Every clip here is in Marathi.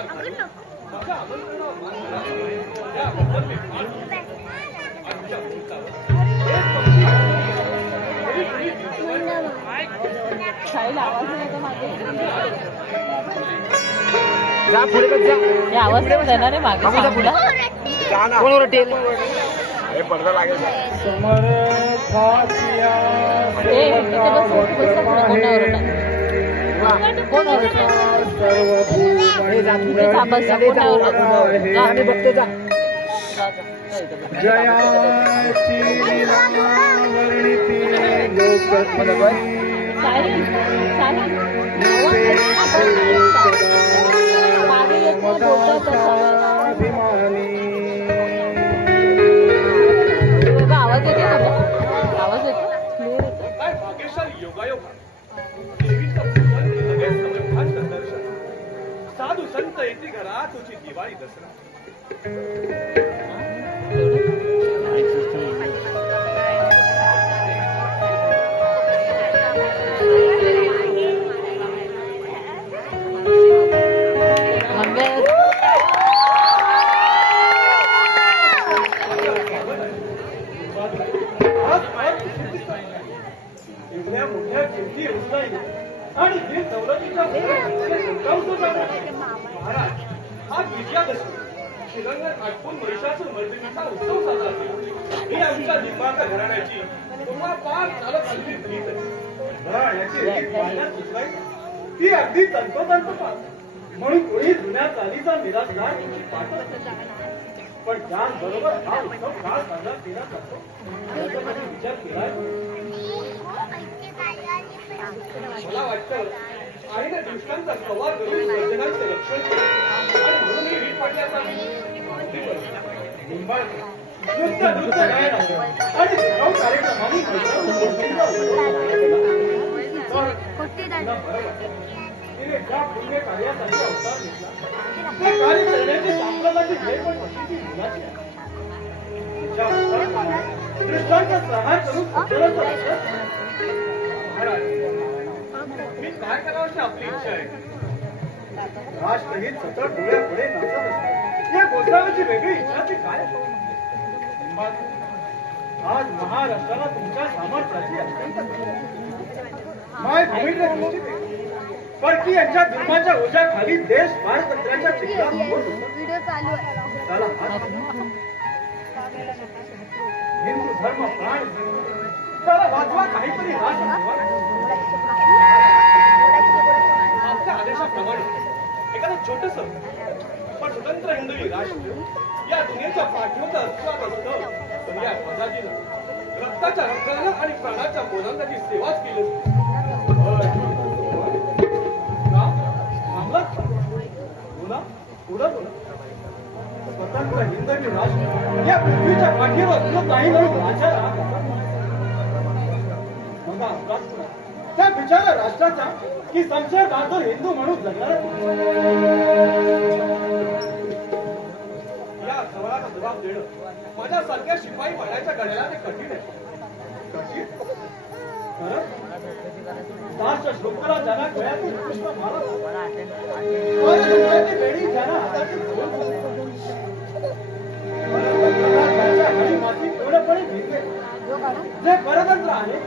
उपहार घालून माझ्या आमंत्रणावर मान करावे त्याबद्दल मी फार आजच्या मुहूर्तावर जा पुढे जा. आवाज नाही देणार आहे मागे पुढे कोण ओरटेल हे पडदा लागेल समोर खासिया कोण ओरडतं आणि बघतो जा. जयाची वर्णिती आवाज येते आवाज येतो क्लिअर येतो. काय भाग्यशाली योगायोग देवीचं पूजन लगेच नवखाचं दर्शन साधू संत येते घरात तुझी दिवाळी दसरा. आणि हे दौलतीच्या महाराज हा विजयादशमी श्रीरंगात आटपून महिषासूर मर्दिनीचा उत्सव साजरा केला. ही आमच्या लिंबाळकर घराण्याची पूर्वापार चालत आलेली रीत याची ती अगदी तंतोतंत पाहत म्हणून कोणी जुन्या चालीचा निराधार पण त्याचबरोबर हा उत्सव का साजरा केला जातो याचा कधी विचार केलाय? मला वाटतं आईने दुष्टांचा संवाद करून सर्जनांचं रक्षण केलं आणि म्हणून मी वीट पडल्याचा नृत्य गायन आणि कार्यक्रमांनी तिने ज्या पुण्य कार्यासाठी अवतार घेतला ते कार्य करण्याची सांप्रदाची भेट पण अशी मुलाची आहे. दृष्टांचा प्रहार करून सर्जनांचं रक्षण मी काय करावं अशी आपली इच्छा आहे. राष्ट्रहित सतत डोळ्यापुढे नाचत असते या गोसाव्याची वेगळी इच्छा ती काय? आज महाराष्ट्राला तुमच्या सामर्थ्याची अत्यंत माय भूमीकडे दृष्टी देते. परकी यांच्या धर्माच्या ओझ्याखाली देश पारतंत्र्याच्या चिखलात त्याला हिंदू धर्म प्राण त्याला वाचवा काहीतरी राष्ट्र आपल्या आदेशाप्रमाणे एखादं छोटस पण स्वतंत्र हिंदवी राष्ट्र या दुनियेच्या पाठीवर अस्तित्वात असतं पण या ध्वजाजीनं रक्ताच्या रंगानं आणि प्राणाच्या मोलानं त्याची सेवाच केली. स्वतंत्र हिंदवी राष्ट्र या पृथ्वीच्या पाठीवर असलं नाही म्हणून राजाला त्या बिचारा राष्ट्राचा की संशय बहादूर हिंदू म्हणून जगणार या सवालाचा जबाब देणं माझ्यासारख्या शिपाई पाण्याच्या गड्याला ते कठीण आहे. कठीण खरं श्लोकाला ज्यांना गळ्यातून पुष्प मारत वेळी ज्यांना हाताची माती पूर्णपणे भिजले जे परतंत्र आहे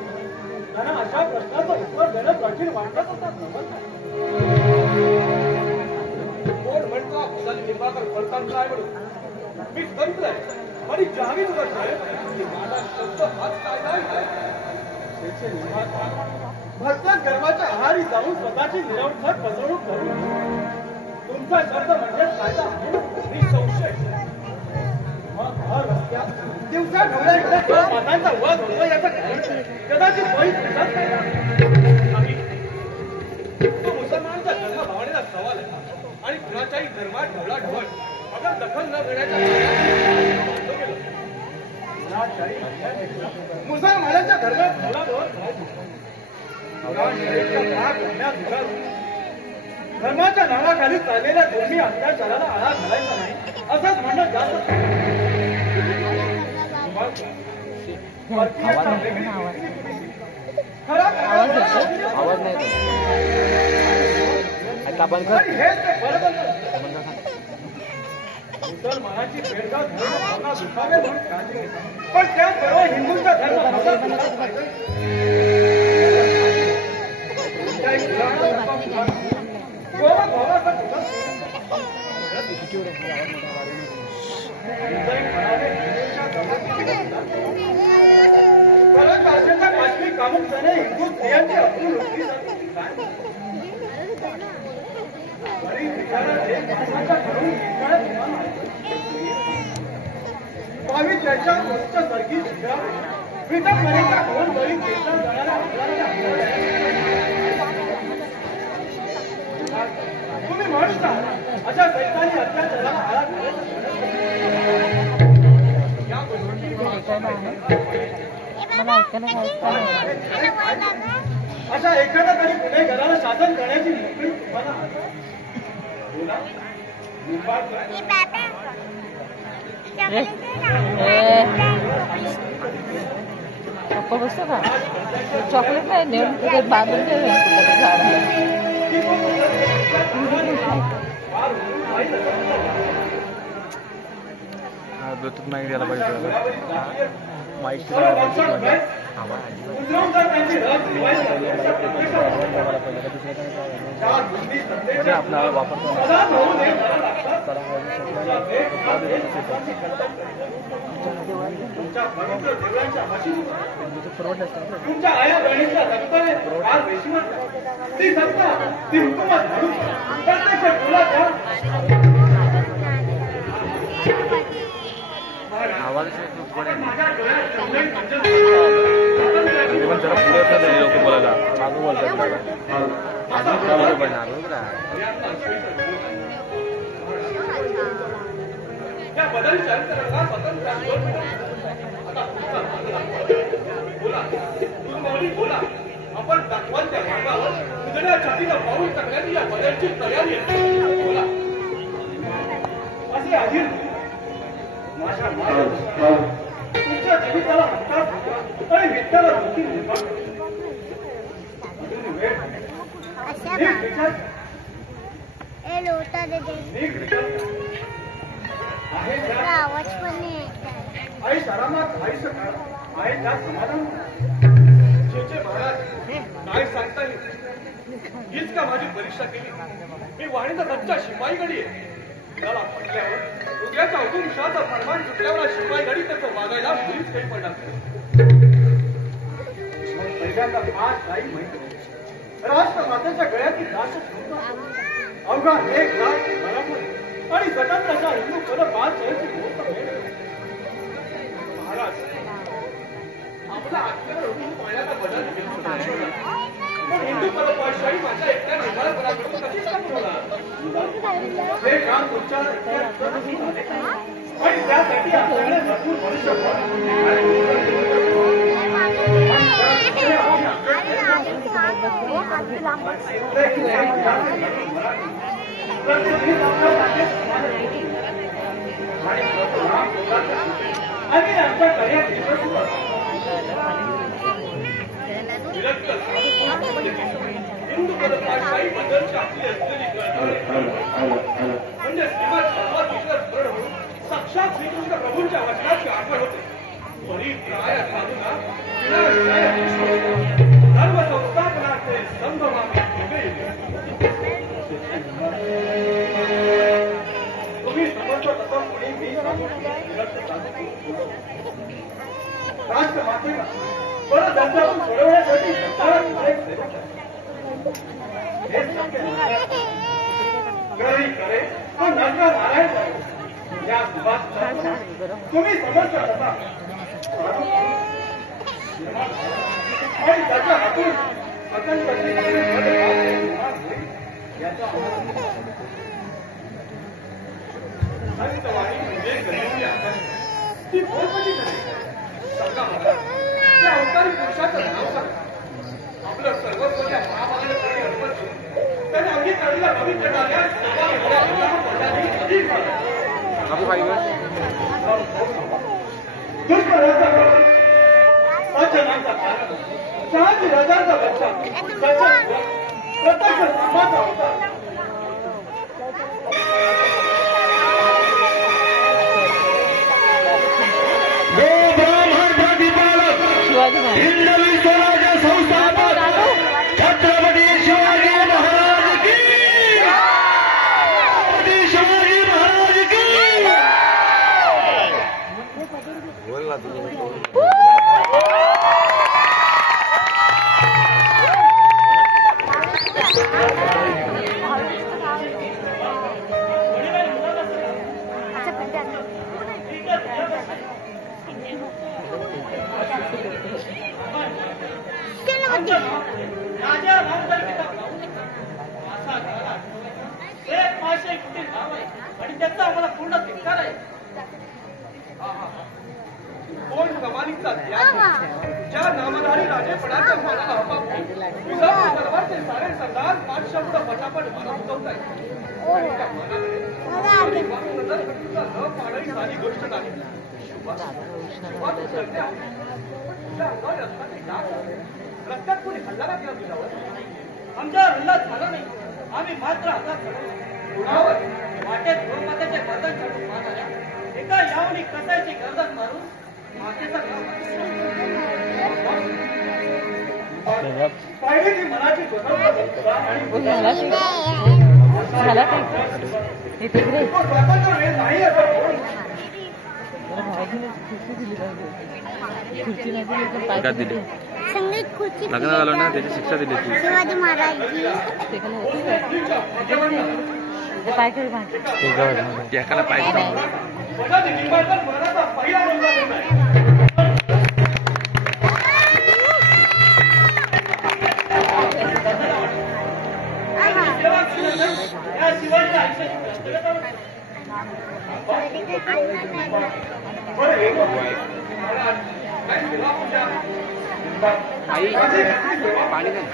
त्यांना अशा प्रश्नाचं उत्तर देणं कठीण वाटत होतं. कोण म्हणतो निंबाळकर परतंत्र आहे म्हणून मी तंत्र आहे आणि जामीन करत आहे की माझा शब्द हाच कायदा आहे. भक्तात गर्वाच्या आहारी जाऊन स्वतःची निरर्थक फसवणूक करू तुमचा शब्द म्हणजे कायदा आहे निसंशय. मग हर रस्त्यात दिवसा ढवळ्या मातांचा वध होतो याचा कदाचित वाईट नाही. तो मुसलमानांच्या धर्मभावनेचा सवाल आहे आणि कुणाच्याही धर्मात ढवळा ढवळ अगर दखल न घेण्याच्या मुसलमानांच्या धर्मात ढवळा ढवळ धर्माच्या नावाखाली चाललेल्या धर्मी अत्याचाराला आळा घालायचा नाही असंच म्हणणं जास्त आवाज नाही. कोणाची भेदभाव धर्म भावना दुखावे म्हणून काळजी घेतात पण त्या सर्व हिंदूंचा धर्म कामुकपणे हिंदू स्त्रियांची अपूर्ण होती भावी त्याच्या उच्च सर्गी विधपणेचा कोण बळी घेतला जाणारा तुम्ही म्हणता अशा सैतानी अत्याचाराला आळा अशा एखाद्या तरी गुन्हेगाराला शासन करण्याची मोकळी तुम्हाला बसतो का चॉकलेट नाही नेऊन तिथे बांधून ब्लूटूथ माईक द्यायला पाहिजे माईक आपला वापर तुमच्या आया बहिणीच्या रक्ताने ती सत्ता ती हुकूमत म्हणून प्रत्यक्ष बोला आवाज पण जरा पुढे असं नाही लोक बोलायला मागं बोलतात अजून बरोबर ना या बदल चरित्राला स्वतंत्र बोला आपण दाखवाल त्या मार्गावर उजड्या छातीला पाऊल टाकण्याची या बदलची तयारी आहे बोला असे आधी माझ्या तुमच्या जीविताला म्हणतात आणि विद्याला धोकी आई सरामात आई सकाळ आहे त्या समाधान महाराज काय सांगता हीच का माझी परीक्षा केली मी वाणीचा कच्चा शिपाई गडी आहे त्याला म्हटल्यावर उद्याचा हुकुमशाचा फरमान सुटल्यावर शिपाई गडी त्याचं वागायला मुलीच काही पडणार पहिल्यांदा पाच काही माहिती राष्ट्रमातेच्या गळ्यातील दास अवघा एक लाख मराठा आणि स्वतंत्राच्या हिंदू पद पाच जयची गोष्ट मिळेल महाराज आपला आत्म्यावर पाण्याचा बदल हिंदू परपाशाही माझ्या एकट्या निर्धारपणाकडून कधीच कमी हे काम तुमच्या आणि त्यासाठी आपल्याकडे भरपूर आणि आमच्या कार्यात हिंदू परपाशाही बद्दलची आपली असलेली म्हणजे श्रीमद भगवद्गीतेवर स्मरण होऊन साक्षात श्रीकृष्ण प्रभूंच्या वचनाची आठवण होते परित्राय साधूना धर्म संस्थापनाचे संभवामी तुम्ही समजतो तसं पुढे मी राष्ट्रमातेला परत त्यांच्यातून सोडवण्यासाठी घरी करे पण नंतर नारायण या तुम्ही समजता कसा आणि त्याच्या हातून ती बोलपणी सांगा मला त्या अवतारी पुरुषाचं नाव सांगा आपलं सर्वस्व त्या महामागाने तरी अर्पण त्याने अगदी तळीला पवित्र टाकल्यास शहाजी राजाचा बच्चा प्रत्यक्ष समाचा होता हिंदवी स्वराज्य संस्थापक छत्रपती शिवाजी महाराज की, छत्रपती शिवाजी महाराज की। बोल ना तू। राजा रामचंद्र एक मासे कुठे नाव आहे आणि त्याचा आम्हाला पूर्ण धिक्कार आहे। कोण कमालीचा त्याग ज्या नामधारी राजेपणाच्या मानाला तलवारचे सारे सरदार पाठशापुढे पटापट मला उठवतायत। पाडळी साधी गोष्ट नाही। रस्त्यात कोणी हल्ला केला तुझ्यावर? आमच्या हल्ला झाला नाही, आम्ही मात्र हातात गुणावर वाटेत गोमातेचे गर्दन चढून मारणाऱ्या एका यावनी कसायची गर्दन मारून मातेचा पाहिजे ती मनाची स्वातंत्र्य वेळ नाही असं दिली लग्न झालं ना त्याची शिक्षा दिली ती शिवाजी महाराज एकाला पाहिजे आई पाणी नाही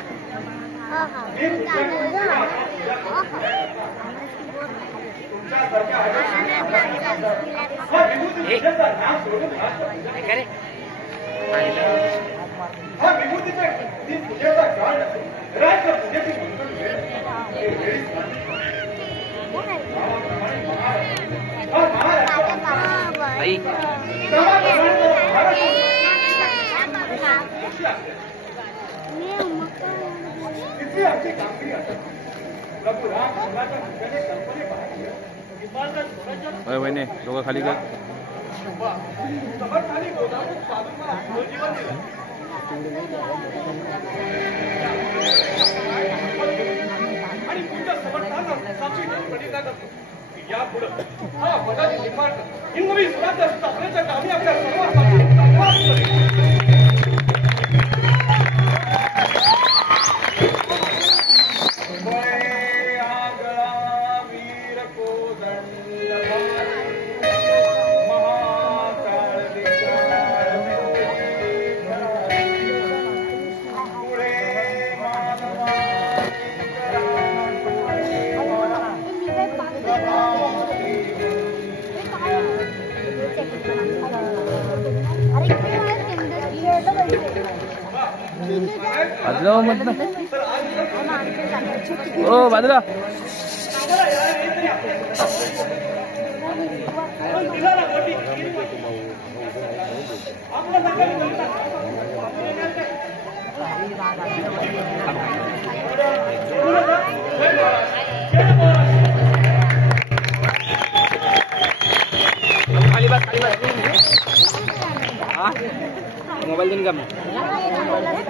आई वहिनी दोघं खाली कर आणि तुमच्या समर्थांना साक्षी प्रतिज्ञा करतो की यापुढे हा पदाची निर्माण हिंदवी स्वराज्य स्थापनेच्या कामी आपल्या सर्वांसाठी ओ बाजूला मोबाईल देऊन का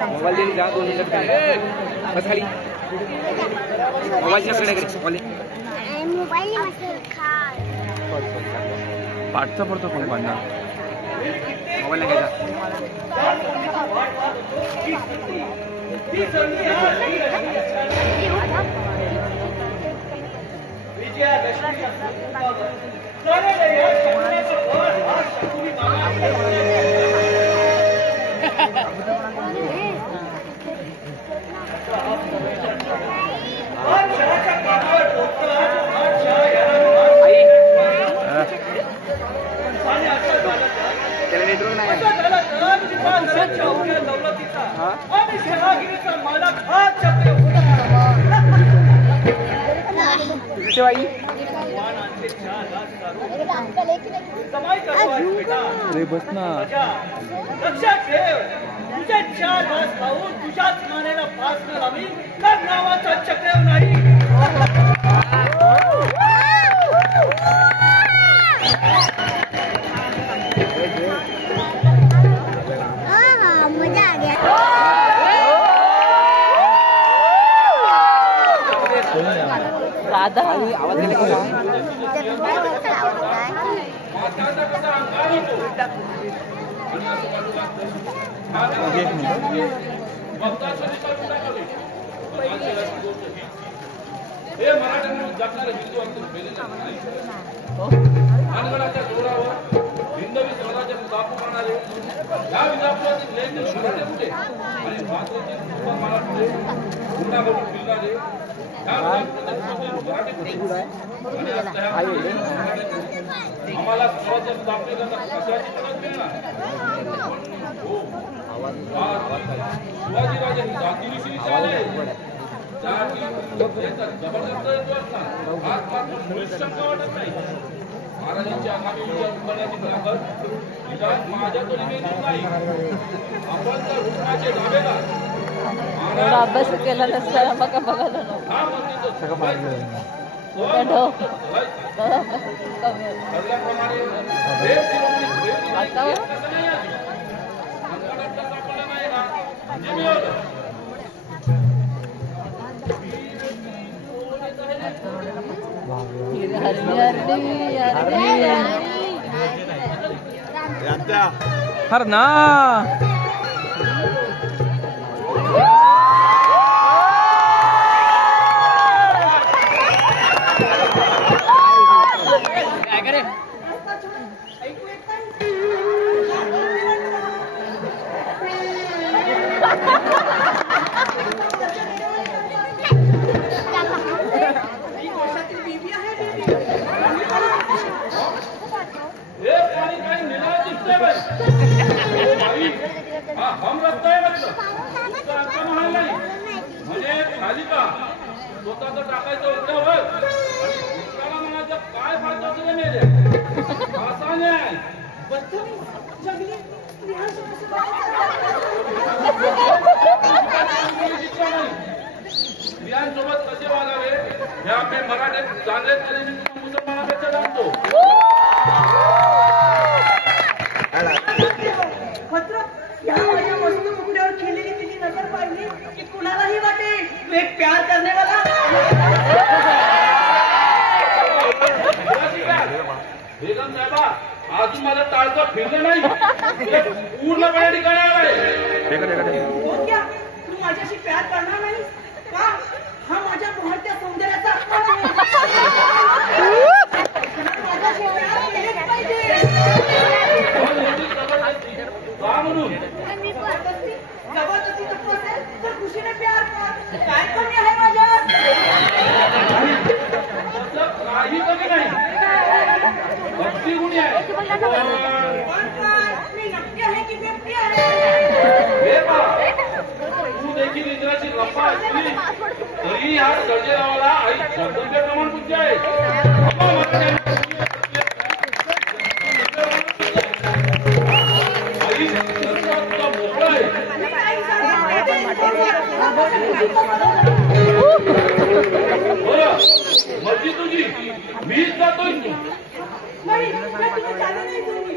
मोबाईल देऊन जा 2 मिनिट बस खाली मोबाईल पाठचा पडतो कोण पाडणार मोबाईल नाही त्याला नेटवर्क नाही अरे बस ना लक्षात ठेव तुझे 4 घास खाऊन तुझ्याच मानेला फास न लावी तर नावाचा चक्रव नाही. मजा आ गया. राधा हे मराठ्यांना जपणारे हिंदू अंतर पेलेले नाही. मानगडाच्या जोरावर हिंदवी स्वराज्य स्थापन करणारे या विजापुरातील लैंगिक मराठे कुठे आणि मातृतील मराठे गुंडागोळी फिरणारे या विजापुरातील मराठे कुठे आम्हाला स्वराज्य स्थापनेला कशाची मदत मिळणार. शिवाजीराजे ही जातीविषयी आले जबरदस्त येतो असणार आज मात्र मुळीच शंका वाटत नाही. महाराजांच्या आगामी विचार करण्याची ताकद निदान माझ्याकडे मिळत नाही. आपण तर रुग्णाचे दावेदार अभ्यास केला नसताना बघा बघायला हा मंदिर हर ना काय करे हम रखता है मतलब म्हणजे खाली का स्वतःच टाकायचं उघड्यावर दुसऱ्याला म्हणायचं काय फायदा तुझे मेले असा नाही. स्त्रियांसोबत कसे वागावे हे आपले मराठी चांगले तरी मी मुसलमानापेक्षा जाणतो. कुणालाही वाटेल तू एक प्यार करने वाला. बेगम साहेबा अजून माझं टाळकं फिरलं नाही पूर्णपणे ठिकाणी आलाय. हो क्या तू माझ्याशी प्यार करणार नाही का? हा माझ्या वाढत्या सौंदर्याचा अपमान आहे. माझ्याशी प्यार केलेच पाहिजे. का म्हणून जबरदस्ती तत्व असेल तर खुशीने प्यार कर. काय कमी आहे माझ्यात? काही कमी नाही. भक्ती गुणी आहे. मी नक्की आहे की व्यक्ती आहे. तू देखील इंद्राची लंबा असली तरी ह्या सर्जेरावाला आई शब्दांचे प्रमाण बुद्धी आहे. मोकळा आहे. बरं मर्जी तुझी मीच जातोय. नाही मैं तुझे जाने नहीं दूंगी.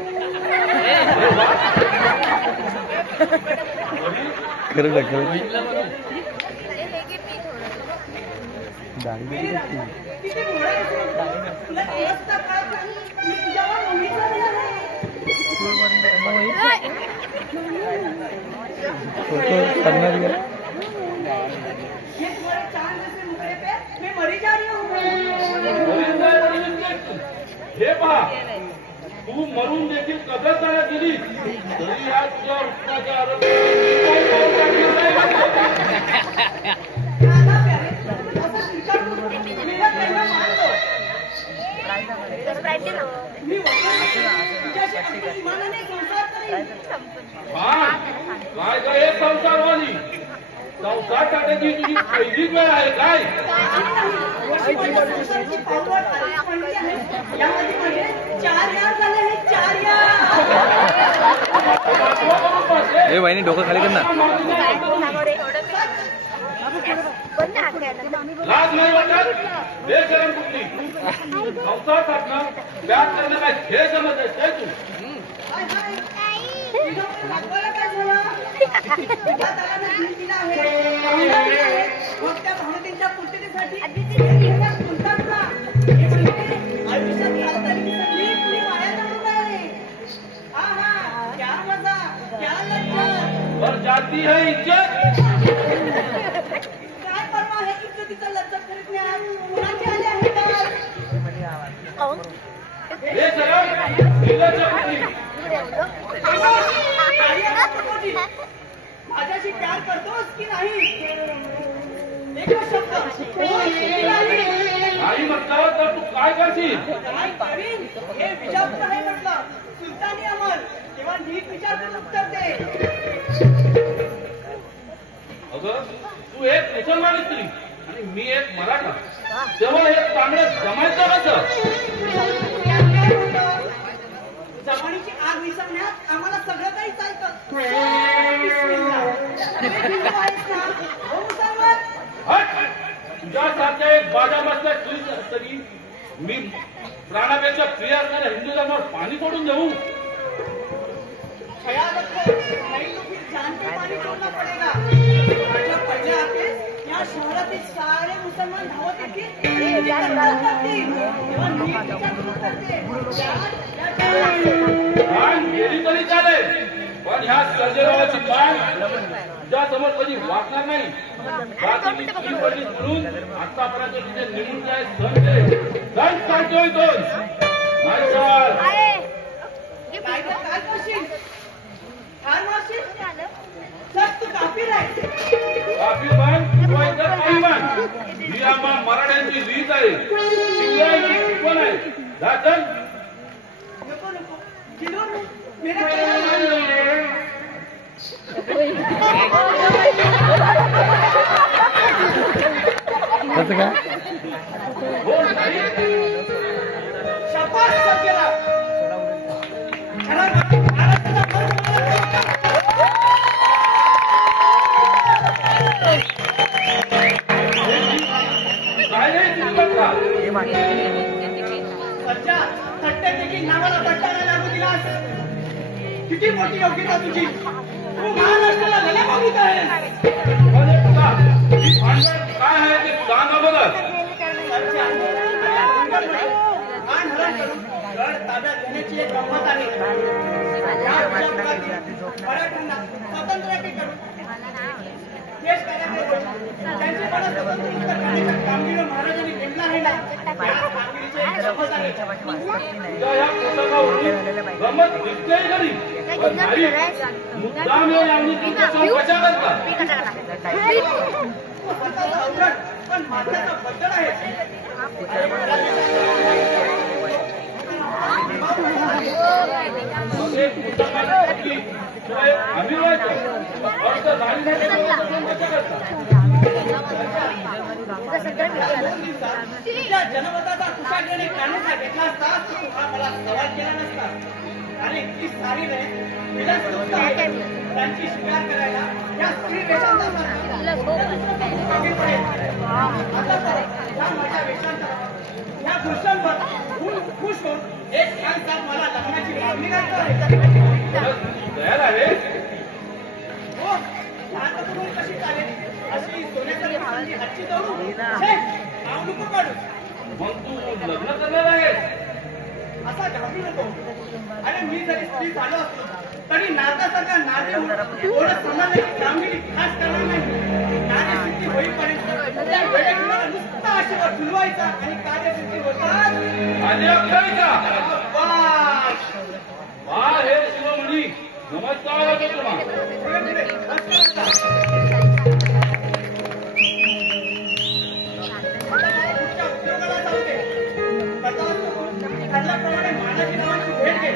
किती घोडा तुला दिवसचा काळ मी तुझ्यावर मोहित झालेला आहे. ये तुम्हारे चांद जैसे मुखड़े पे मैं मरी जा रही हूँ. हे पहा तू मरून देखील कब्रस्तानात गेली तरी या तुझ्या उत्साहाच्या आरोग्य काय काय हे संसारवाली संसार टाकायची तुझी पहिलीच वेळ आहे काय? यामध्ये 4 यार झाले आहेत. 4 यार पाठवा करून पाहते. ए वहिनी डोकं खाली कर ना. लाज नाही वाटत बेशरम कुठली संसार टाकणं व्याज करणं काय खेळ जमत आहे तू. और जाती है इज्जत हे माझ्याशी प्यार करतोस की नाही एकच शब्द नाही म्हटलं तर तू काय करशील. काय करीन हे विचारत आहे म्हटलं. सुलतानी अमल तेव्हा नीट विचार करून उत्तर दे. अगं तू एक मुसलमान स्त्री आणि मी एक मराठा तेव्हा हे चांगलं जमायचं कसं. जमानीची आग विसरण्यात आम्हाला सगळं काही चालतं. तुझ्यासारख्या एक बाजा बसल्या तरी मी प्राणापेक्षा प्रिय असणाऱ्या हिंदू धर्मावर पाणी सोडून देऊ. खयाल रखो नहीं तो फिर जान पे पानी छोड़ना पड़ेगा. माझ्या पहिल्या आखेस या शहरातील सारे मुसलमान धावत येतील. तेव्हा नीट विचार करून करते. बाण गेली तरी चालेल पण ह्या सर्जेरावाची बाण तुझ्यासमोर कधी वाचणार नाही. रात्री तुझी पडली म्हणून आतापर्यंत तुझे निघून काय सण केले सण सांगतोय तो नाही चाल. काय करशील ठार मारशील सर तू काफीर आहे. काफी बाण किंवा इतर काही बाण ही आम्हा मराठ्यांची रीत आहे. शिवरायांची शिकवण आहे. जाचल नको नको जिलून मेरा कसं काय हो नाही शाबास सगळ्याला काय नाही चिंता. सध्या थट्टे देखील नावाला बट्टा नाही लागू दिलास. किती मोठी योग्यता तुझी. तू महाराष्ट्राला लढा मागित आहेस. अरे तुला ही भांडण काय आहे ते सांगा बघा. मान हरण करून गड ताब्यात घेण्याची एक गंमत आहे. मराठ्यांना स्वातंत्र्याकडे करून देश कार्याकडे करून त्यांची मला स्वतंत्र मुक्त करण्याच्या कामगिरीवर महाराजांनी नेमला आहे ना. या कामगिरीची एक गंमत आहे. तुझ्या या पोशाखावरून गमत दिसतेय घरी पण नाही मुद्दाम हे यांनी तुमच्यासमोर कशा करता. स्वतःचा अवघड पण माथ्याचा बद्दल आहे. एक मुसलमान स्त्री किंवा एक आमिर व्हायचं अर्थ झाली कशा करता. तुझ्या जनमताचा तुषार घेणे काढण्याचा घेतला असता हा मला सवाल केला नसता. आणि ती सारी विलक्षण आहे. त्यांची शिकार करायला या स्त्री वेषांचा आता तर या माझ्या वेषांतर या पुरुषांवर खुश होऊन एक छान साथ मला लग्नाची मागणी तयार आहे. हो आता तुम्ही कशी चालेल अशी सोन्याच्या भावांची हातची तोडू नाव नको काढू. मग तू लग्न करणार आहेस. असा घाबरू नको. आणि मी जरी स्त्री झालो असतो तरी नातासारखा नाते ओळख सांभाळण्याची कामगिरी खास करणार नाही. कार्यसिद्धी होईपर्यंत त्या वेळेला नुसता आशीर्वाद फुलवायचा आणि कार्यसिद्धी होतात आणि अक्षयचा वास. वा हे शिरोमणी नमस्कार होतो तुम्हाला. उद्योगाला जाऊ दे. ठरल्याप्रमाणे मानाची नावाची भेट घे.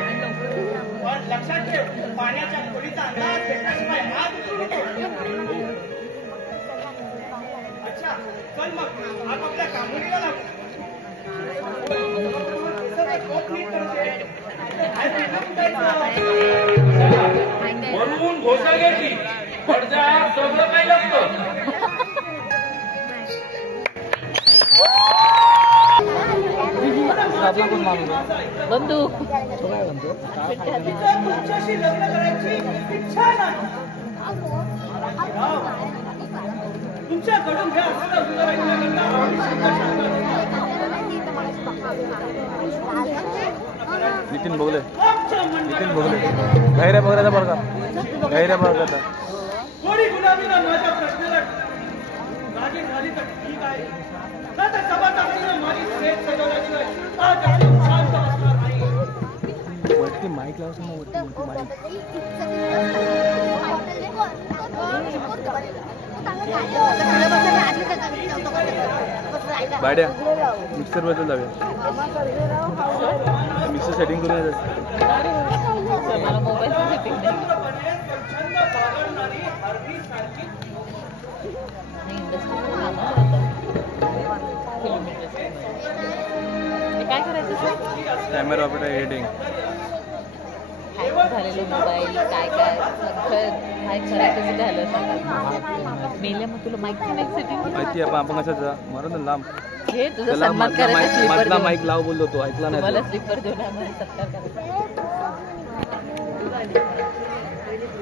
पण लक्षात ठेव पाण्याच्या खोलीचा अंदाज घेतल्याशिवाय हात उचलू नको. अच्छा चल मग आपापल्या कामगिरीला लागू. नीट करू दे. सून घोसाळ्याची पडजा सगळं काही लागतं. बंदूक तुमच्याशी लग्न करायची इच्छा नाही. तुमच्याकडून हे असं उत्तर नितीन भोगले गैऱ्या बघायचा बरं का गैऱ्या बघायचा थोडी गुलाबीला माझ्या प्रश्नाला जागी झाली तर ठीक आहे. नाहीतर सभासदांनी माझी स्टेज सजवल्याची नाही. आज आम्ही शांत बसणार नाही. वरती माईक लावतो मग वरती माईक बाड्या मिक्सर बद्दल जाऊया. मिक्सर सेटिंग करून मला मोबाईल सेटिंग पूर्णपणे स्वच्छंद बागडणारी हरवीसारखी काय करायचं sir? Camera operator editing hack झालेले मोबाईल काय काय सगळं हॅक करायचं झालं. मेल्या मग तुला माईक सेटिंग माहिती आहे आपण कसं मरण ना लांब हे तुझा सन्मान करायचा स्लीपर मधला माईक लाव बोललो तो ऐकला नाही मला स्लीपर देऊन आम्हाला सत्कार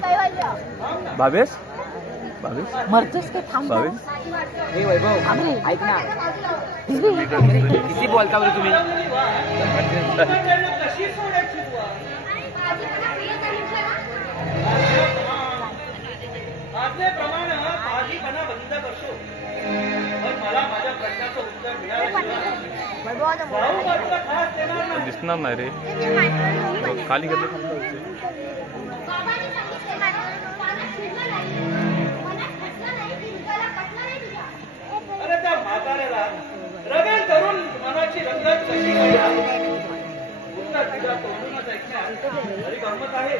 करायचा. भावेश मरतोस का? थांब भावेश हे वैभव ऐक ना किती बोलता बरं तुम्ही कशी सोडायची बुवा? आजल्याप्रमाणे माझीपणा बंद करतो. पण मला माझ्या प्रश्नाचं उत्तर मिळाल्याशिवाय भाऊ बाजूला खास देणार नाही. दिसणार नाही रे खाली घेतलं अरे त्या म्हाताऱ्याला रगेल धरून मनाची रंगत कशी घ्या? उत्तर तिला तोडूनच ऐकण्यात तरी गंमत आहे.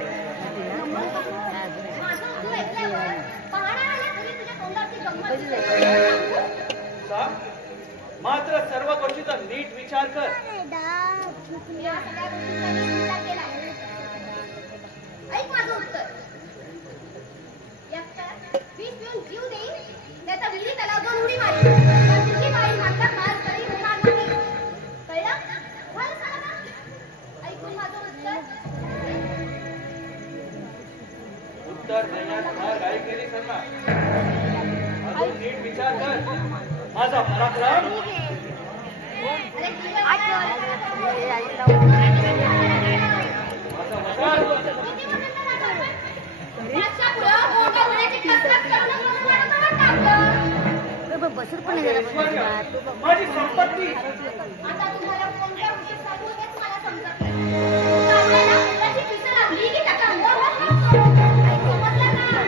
मात्र सर्व गोष्टीचा नीट विचार कर. ऐक माझं उत्तर. जीव देईन त्याचा विहिरी तलाव दोन उडी मारी पण तुझी बाई माझा मार तरी होणार नाही. कळलं? बरं सांगा. ऐकून माझं उत्तर देण्यात फार घाई केली सरना. अजून नीट विचार कर. माझा पराक्रम माझी संपत्ती आता तुम्हाला कोणत्या गोष्टी सांगू हेच मला समजत नाही. चांगल्याला मुलाची पिसं लागली की त्याचा मोह होतो. समजलं ना?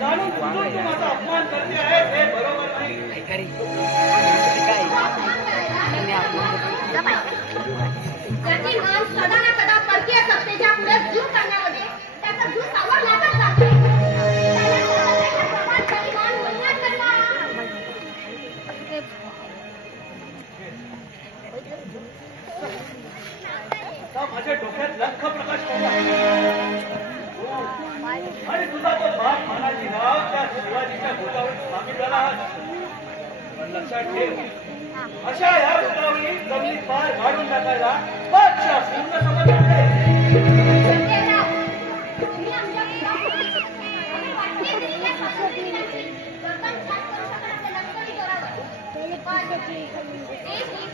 जाणून बुजून तू माझा अपमान करते आहे हे बरोबर नाही. ज्याची मान सदा ना कदा परकीय सत्तेच्या पुढे जीव करण्यामध्ये त्याचा जीव सावरलाच जाते. माझ्या डोक्यात लख प्रकाश पडला आणि तुझा तो बाप मानाची नाव त्या शिवाजीच्या भूतावर स्थापित झाला आहात. पण लक्षात ठेव, अशा या भूतावरी जमिनीत पार काढून टाकायला बादशाह पूर्ण समज आहे.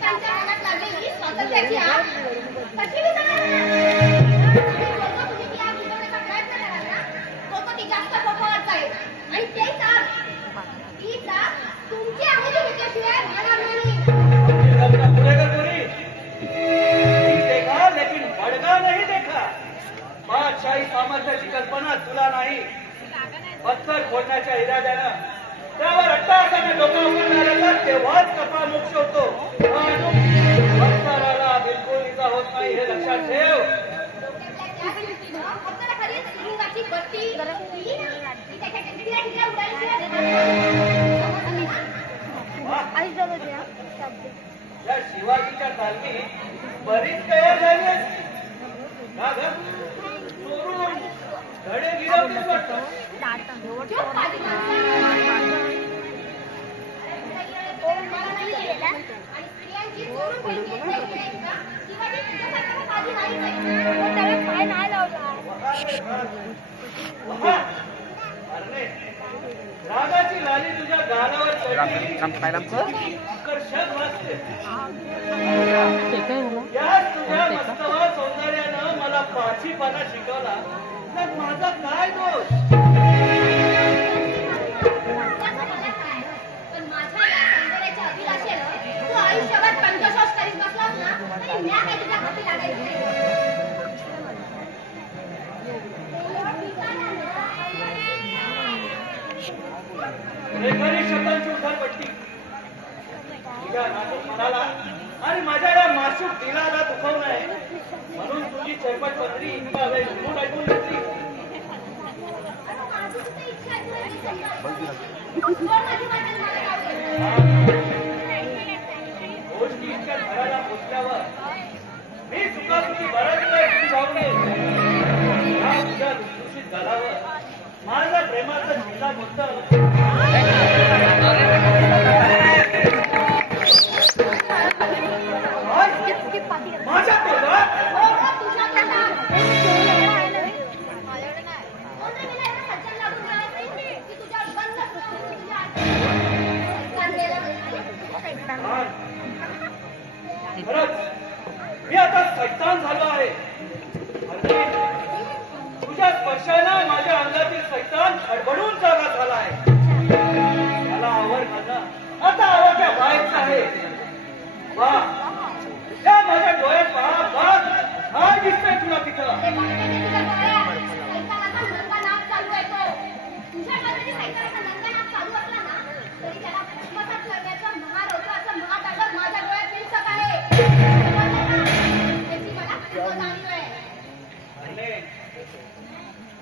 त्यांच्या मनात लागलेली स्वातंत्र्याची आग कशी जास्त पकवत जाईल आणि तेच आग तीच आग तुमची आहुती घेतल्याशिवाय मला नाही. देखा लेकिन भडका नाही देखा. बादशाही सामर्थ्याची कल्पना तुला नाही. पत्थर फोडण्याच्या इराद्यानं त्यावर अट्टाहासाने डोकं उघडणाऱ्याला तेव्हाच कपा मोक्ष होतो. पत्थराला बिलकुल इजा होत नाही हे लक्षात ठेव. या शिवाजीच्या तालमीत बरीच तयार झाली असती का ग? चोरून धडे गिरवतेच वाटतं. चूप माझी माणसं. मला नाही गेलेला. आणि स्त्रियांची चोरून पैकी एक नाही गेली का? शिवाजी तुझ्यासारखा माझी नाही जाईल. पण त्याला पाय नाही लावला. अरे रागाची लाली तुझ्या गालावर चढली कर्षक वाजते. याच तुझ्या मस्तवा सौंदर्यानं मला पाचीपणा शिकवला तर माझा काय दोष? पण माझ्या या सौंदर्याच्या अभिलाषेनं तू आयुष्यभर कंठशोष करीत बसलास ना तरी म्या काय तुझ्या हाती लागायचं नाही. रेखानी शब्दांची उधळपट्टी तुझ्या नाजूक मनाला आणि माझ्या या मासूक दिलाला दुखवू नये म्हणून तुझी चरपट पत्री तुला लय घुमून ऐकून घेतली. गोष्टी इतक्या घराला पोचल्यावर मी चुकाचुकी बराच वेळ सुधावून या तुझ्या दुसरीत झाल्यावर माझा प्रेमाचा झेंडा होतं. माझ्या पोटात खरंच मी आता सैतान झालो आहे. तुझ्या स्पर्शानं माझ्या अंगातील सैतान खडबडून जागा झाला आहे. मला आवड माझा आता आवाच्या बाहेरचा आहे. वा त्या माझ्या डोळ्यात पहा बाग छान दिसतंय तुला तिथं.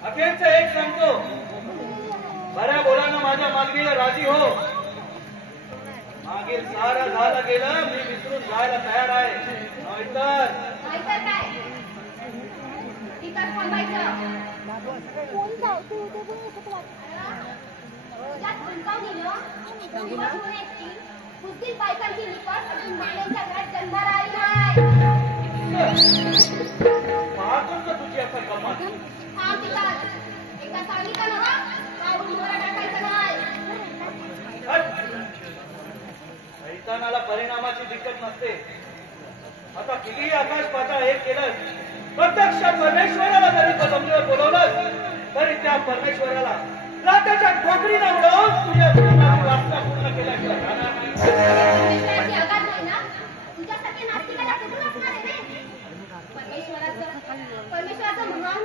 अखेरचं एक सांगतो बऱ्या बोलानं माझ्या मागणीला राजी हो. मागील सारं झालं गेलं मी विसरून जायला तयार आहे. नाहीतर काय तिथं थांबायचं. कुस्तीत बायकांची निकट अजून माण्यांच्या घरात जन्माला आली नाही. पाहतो का तुझी आता गमत. थांब तिथं. एकदा सांगितलं ना काढून मोरा टाकायचं नाही. सैतानाला परिणामाची दिक्कत नसते. आता कितीही आकाश पाताळ एक केलं प्रत्यक्ष परमेश्वराला जरी जमिनीवर बोलवलं तरी त्या परमेश्वराला रात्याच्या ठोकरीनं उडवून तुझ्या जीवनाची वासना पूर्ण केल्याशिवाय राहणार नाही. परमेश्वराची आघात नाही ना तुझ्यासारखे नास्तिकाला कुठून असणार आहे रे? परमेश्वराचं महान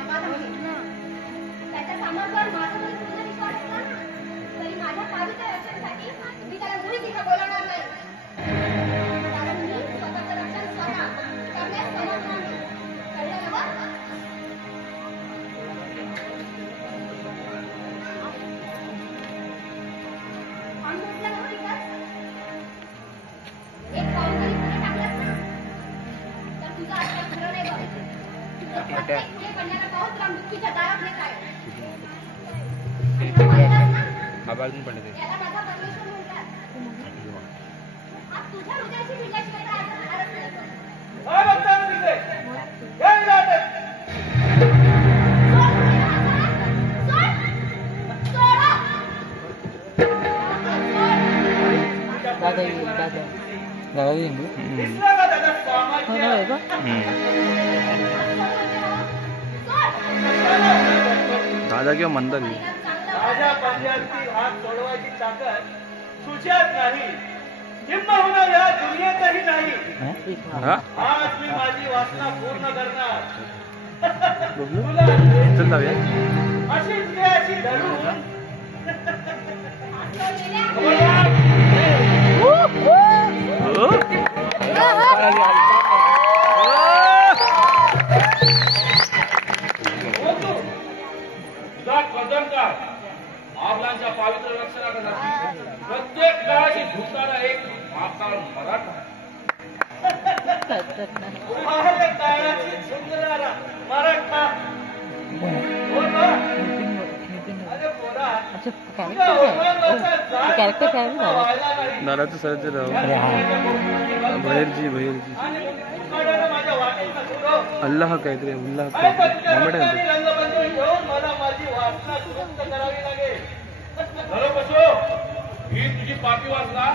आम्हाला माहित ना. त्याच्या सामर्थ्यावर माझा जरी पूर्ण विश्वास असला ना तरी माझ्या पावित्र रक्षणासाठी मी त्याला मुळीच इथं बोलवणार नाही. कारण मी स्वतःचं रक्षण स्वतः करण्यास समर्थ आहे. कळलं ना बघ? आम भेटला ना तिथं? एक पाऊल जरी पुढे टाकलंस ना तर तुझं आजकाल खरं नाही बघ. तुझं प्रत्येक पुढे पडणारा पाऊल तुला मृत्यूच्या दारात नेत आहे. आबाळून पडते याला माझा परमेश्वर म्हणतात. आज तुझ्या हृदयाशी भिडल्याशिवाय काय असं होणारच नाही. काय बघतात तिथे? काय जाते? दिसला का त्याचा सामर्थ्य? दादा किंवा मंदारी माझ्या पंजाबी हात सोडवायची ताकद तुझ्यात नाही. किंबहुना या दुनियेतही नाही. आज मी माझी वासना पूर्ण करणार. तुला चल जाऊया. अशीच अशी धरून आपलांच्या पावित्र रक्षणासाठी प्रत्येक काळाशी झुकणारा एक माकाळ मराठा. महाले ताळाची सुंदरारा मराठा. अरे पोरा, तुझ्या ओळखांवरचा जात व्हायला नाही. दादाचं सरच राव भैरजी भैरजी आणि मुकाट्यानं माझ्या वाटेचा सुरो. अल्लाह काहीतरी अल्लाह अरे पण काहीतरी मोमेंट आहे रंगबंदी रंगबंदी घेऊन मला माझी वासना दुरुस्त करावी लागेल. बरं बसो. ही तुझी पापी वासना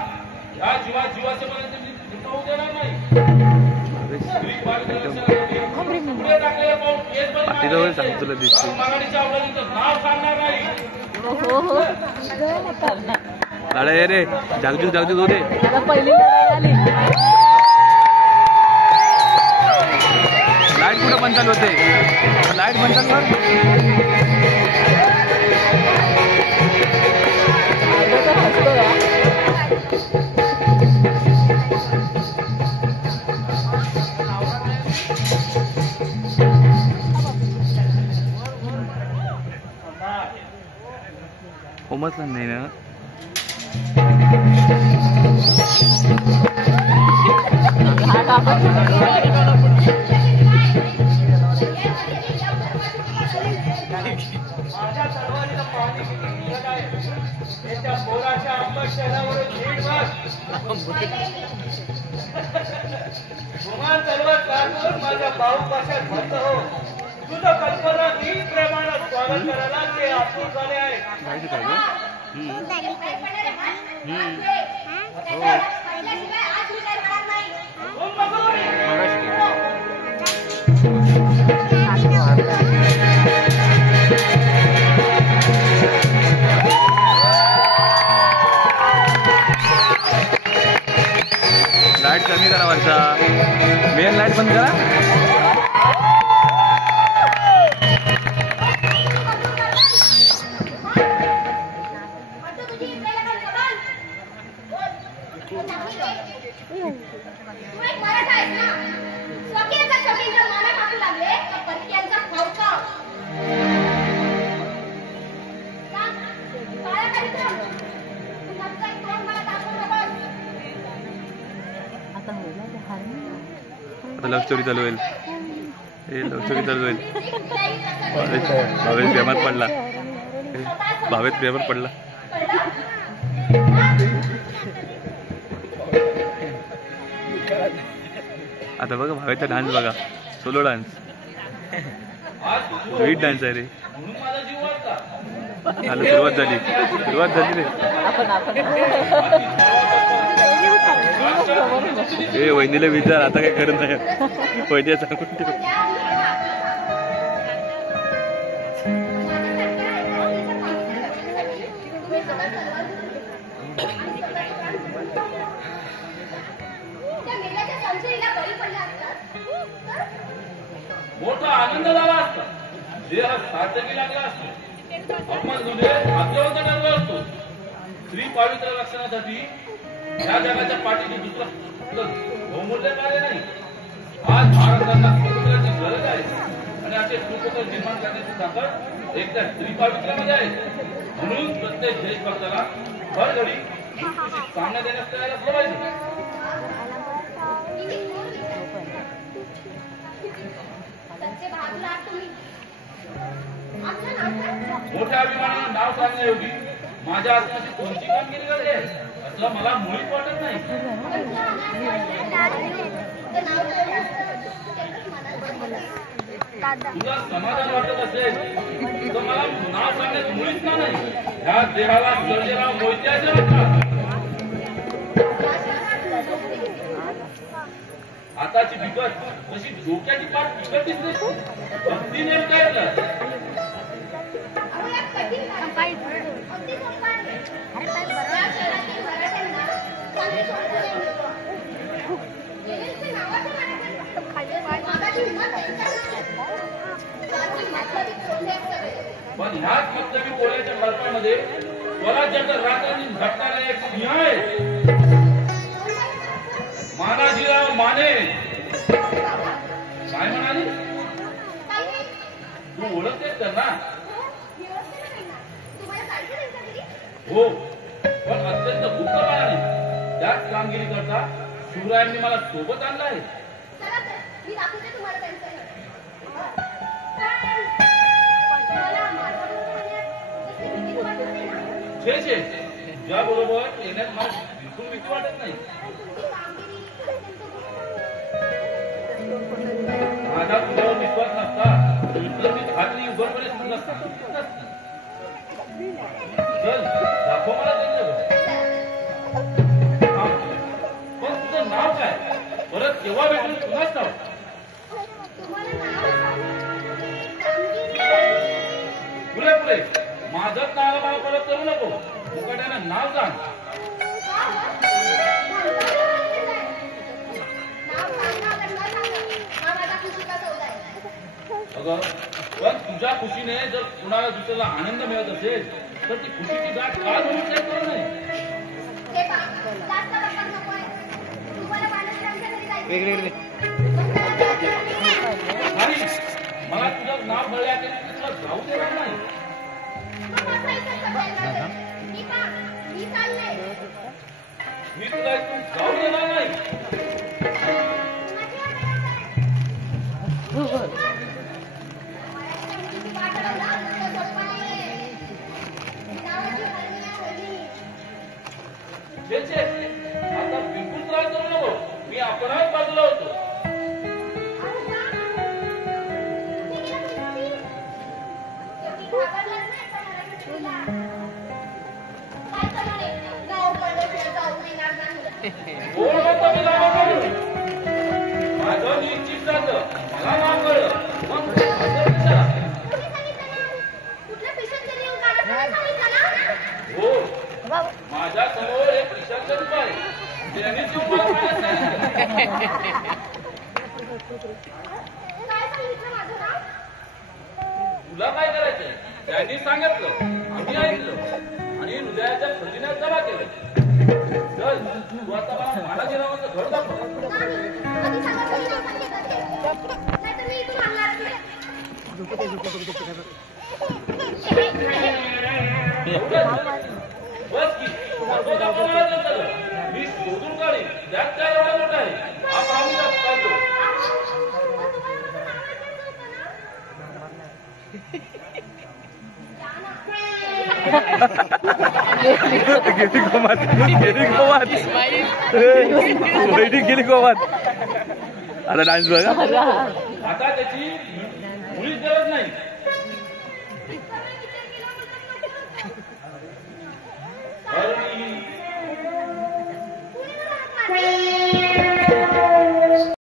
या जीवासेपर्यंत मी मिटवू देणार नाही. स्त्री पावित्र्य रक्षणासाठी पुढे टाकलेलं पाऊल केस बंद पाठीजवळ मारले. सांग तुला दिसते. मराठीच्या आवडीचं नाव सांगणार नाही. लढाई रे जागजूक जागजूक होते. पहिली लढाई आली. लाईट कुठं बंद चालू होते. लाईट बंद चालू उमसला नाही ना. माझ्या तलवारीला पाणी किती निघत आहे हे त्या पोराच्या अंबर शहरावरून नीट बघ. गुमान तलवार काढून माझ्या भाऊ पाशात भरत हो. तुझं कल्पना नीट प्रेमानं स्वागत करायला ते आतूर झाले आहे. लाईट कमी करा वरचा. मेन लाईट बंद करा. तू एक मराठा आहेस ना. स्वकीयांचा स्वकीन जर माना टाकू लागले तर परकीयांचा खाऊचा. काळा कार्यक्रम तू नक्की तोंड मला दाखवू नकोस. आता लव्ह स्टोरी चालू होईल. हे लव्ह स्टोरी चालू होईल. भावेश प्रेमात पडला. भावेश प्रेमात पडला. आता बघा भावेचा डान्स बघा. Solo dance. स्वीट डान्स आहे रे. म्हणून माझा जीव वाटता. झालं सुरुवात झाली. सुरुवात झाली रे. ए वहिनीला विचार आता काय करत नाही. वहिनी सांगून ठेव. मोठा आनंद झाला असता. देह सार्थकी लागला असतो. आपण जुने भाग्यवंत ठरलो असतो. स्त्री पावित्र्य रक्षणासाठी या जगाच्या पाठीची दुसरं बहुमूल्य कार्य नाही. आज भारताला स्वातंत्र्याची गरज आहे आणि असे सुखकर निर्माण करण्याची ताकद एकदा स्त्री पावित्र्यामध्ये आहे. म्हणून प्रत्येक देशभक्ताला भर घडी सामना देण्यास तयार असलं पाहिजे. मोठ्या अभिमानानं नाव सांगण्यायोगी माझ्या आत्म्याची कोणती कामगिरी करते असं मला मुळीच वाटत नाही. तुला समाधान वाटत असेल तर मला नाव सांगण्यात मुळीच का नाही. ह्या देहाला सर्जेराव मोहित्याचे वाटतात. आताची बिकट कशी डोक्याची पाठ बिकट दिसते. भक्ती नेमका येतात. पण ह्याच मतलबी बोलायच्या कल्पनेमध्ये स्वराज्याचा रात्री झटणारा एक सिंह आहे. मानाजीराव माने. काय म्हणाली? तू ओळखतेस तर ना? हो पण अत्यंत गुप्तपणाने. त्याच कामगिरी करता शिवरायांनी मला सोबत आणलं आहे. चला तर, मी दाखवते तुम्हाला त्यांचं घर. तुम्हाला माझ्याबरोबर येण्यात कसली भीती वाटत नाही ना? छे तुझ्या बरोबर येण्यात मला बिलकुल भीती वाटत नाही. कारण तुमची कामगिरी अत्यंत माझा तुझ्यावर विश्वास नसता तर मी खात्री उघडपणे सांगितलं नसतं. चल दाखव मला त्यांचं घर. पण तुझं नाव काय? परत केव्हा भेटून पुन्हाच नाव. तुम्हाला नाव कामगिरी पुरे माझंच नाव परत करू नको. फुकट्यानं नाव सांग. अगं पण तुझ्या खुशीने जर कुणाला दुसऱ्याला आनंद मिळत असेल तर ती खुशीची गाठ का धरून करू नये. वेगळे आणि मला तुझं नाव कळल्या की तुला जाऊ देणार नाही. मी तुला इथून जाऊ देणार नाही. छे आता बिलकुल त्रास करू नको. मी आपणच बाजूला होतो. कोण म्हणतो मी नाव कळलं? माझं निश्चित झालं. मला नाव कळलं. मग विचारा. हो माझ्या समोर एक विशाल रूप आहे. त्यांनीच येऊन मला पाण्यात सांगितलं. तुला काय करायचंय? त्यांनी सांगितलं, आम्ही ऐकलं आणि हृदयाच्या खजिन्यात जमा केलं. चल तू आता मला महाराज नावाचं घर दाखव. बस की मी शोधून काढीन. त्यात काय एवढा मोठा आहे? आपण आम्ही काढतो. गेली गोमात. आता डान्स बघा. आता त्याची मुळीच गरज नाही.